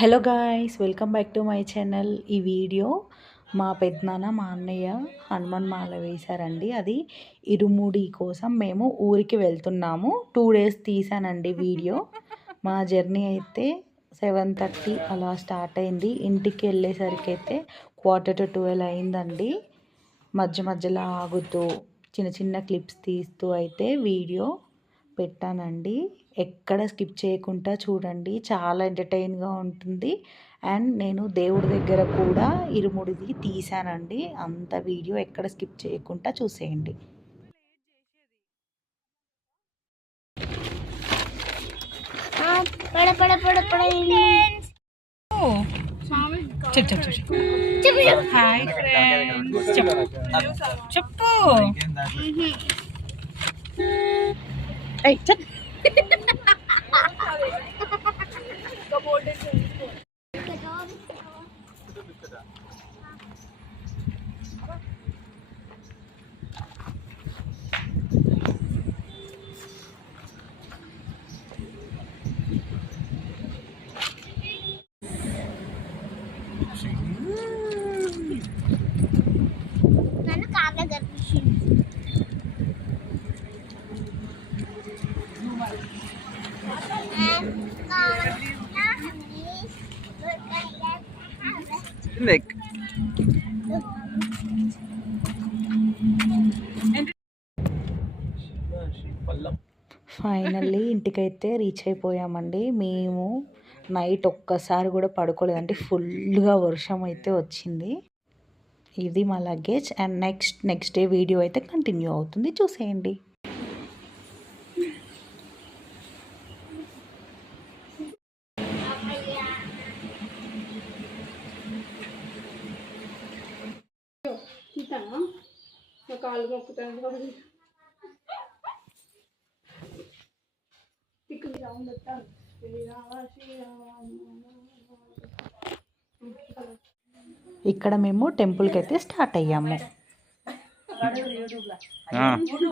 Hello guys, welcome back to my channel. ఈ video మా పెద్దనాన్న మా అన్నయ్య హనుమాన్ మాల వేశారండి. అది ఇరుముడి కోసం మేము ఊరికి వెళ్తున్నాము. 2 డేస్ తీసానండి వీడియో. మా జర్నీ అయితే 7:30 అలా స్టార్ట్ అయింది. ఇంటికి వెళ్ళేసరికి అయితే 11:45 అయిందండి. మధ్య మధ్యలో ఆగుతూ చిన్న చిన్న క్లిప్స్ తీస్తూ అయితే వీడియో పెట్టానండి. ఎక్కడ స్కిప్ చేయకుండా చూడండి, చాలా ఎంటర్టైన్గా ఉంటుంది. అండ్ నేను దేవుడి దగ్గర కూడా ఇరుముడిది తీసానండి. అంత వీడియో ఎక్కడ స్కిప్ చేయకుండా చూసేయండి. హాయ్ ఫ్రెండ్స్, చెప్పు. ఫైనల్లీ ఇంటికైతే రీచ్ అయిపోయామండి. మేము నైట్ ఒక్కసారి కూడా పడుకోలేదండి. ఫుల్గా వర్షం అయితే వచ్చింది. ఇది మా luggage. And next day video అయితే కంటిన్యూ అవుతుంది, చూసేయండి. కాలు మొక్కుతాను. ఇక్కడ మేము టెంపుల్కి అయితే స్టార్ట్ అయ్యాము.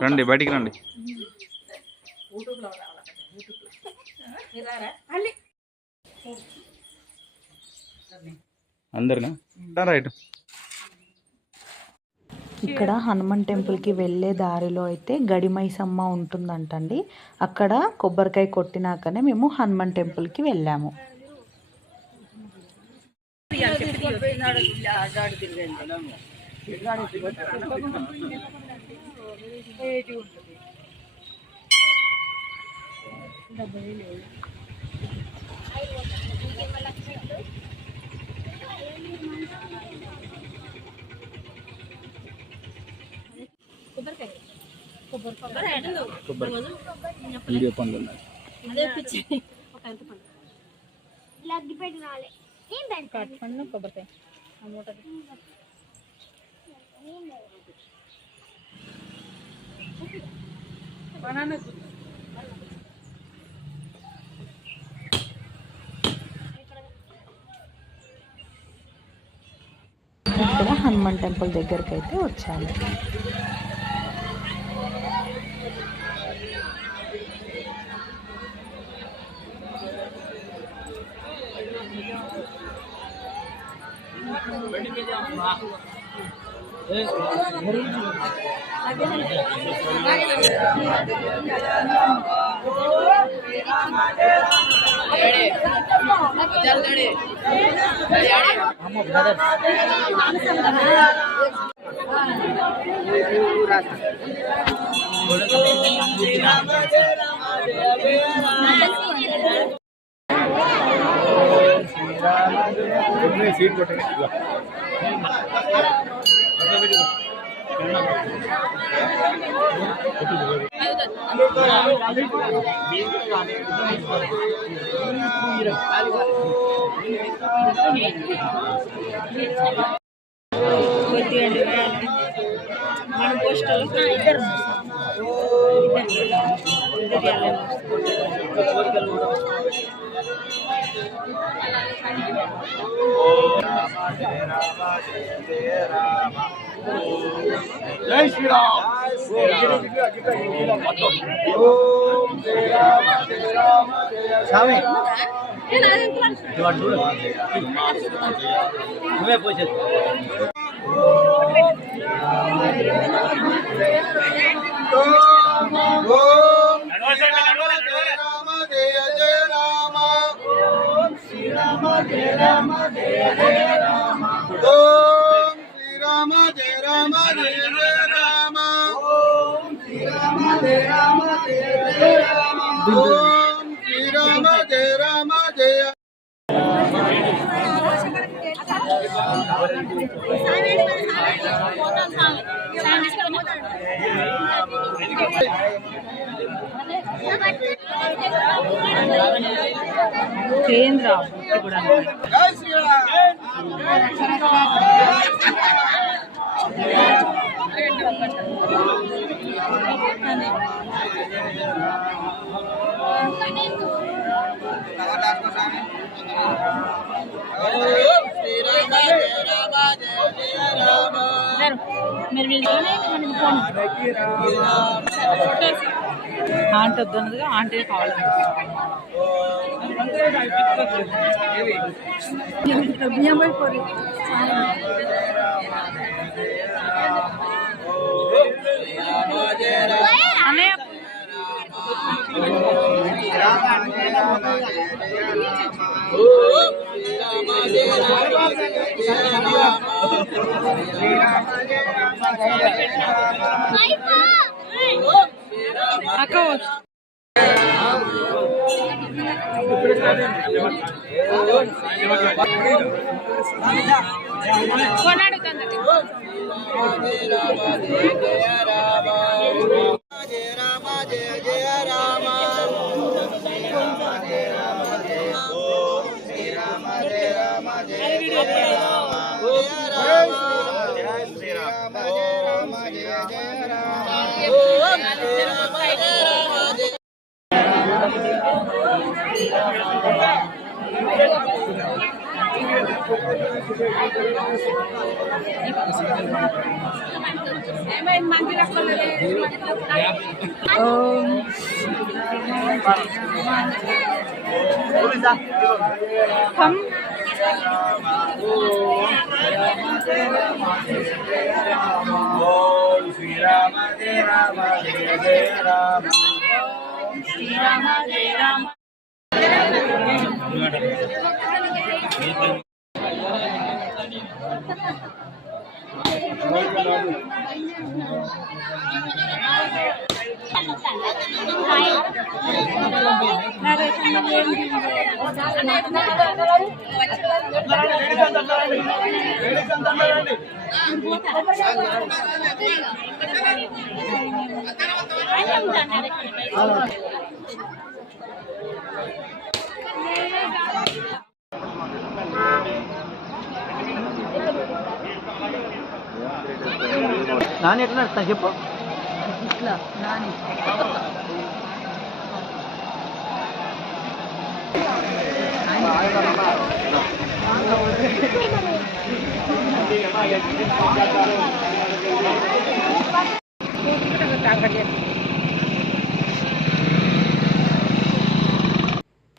రండి, బయటికి రండి. అందరినా రైట్. ఇక్కడ హనుమాన్ టెంపుల్కి వెళ్ళే దారిలో అయితే గడిమైసమ్మ ఉంటుందంటండి. అక్కడ కొబ్బరికాయ కొట్టినాకనే మేము హనుమాన్ టెంపుల్కి వెళ్ళాము. వీడియో పనులు కొబ్బరికాయ ఇక్కడ హనుమాన్ టెంపుల్ దగ్గరికి అయితే వచ్చాము. సీట్ కొట్టండి. మన పోస్టల్ జై శ్రీరామ్. ఓం శ్రీరామ జయ రామ జయ స్వామి. నువ్వే పోయి శ్రీరామ జయ రామ జయ జయ రామ. ఓం శ్రీరామ జయ రామ జయ జయ రామ. ఓం శ్రీరామ జయ రామ జయ జయ రామ. ఓం శ్రీరామ జయ రామ జయ. కేంద్ర జై శ్రీరామ్. ఆంటీ వద్దన్నదిగా ఆంటీ కావాలి. అన్నయ్య అక్క నాని ఎట్లా నడుస్తా చెప్పు. ఇట్లా నాని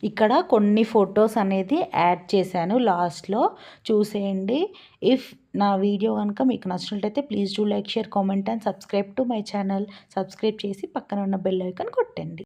ఇక్కడ కొన్ని ఫొటోస్ అనేది యాడ్ చేశాను లాస్ట్లో చూసేయండి. ఇఫ్ నా వీడియో కనుక మీకు నచ్చినట్లయితే please do like, share, comment and subscribe to my channel. Subscribe చేసి పక్కన ఉన్న బెల్ ఐకాన్ కొట్టండి.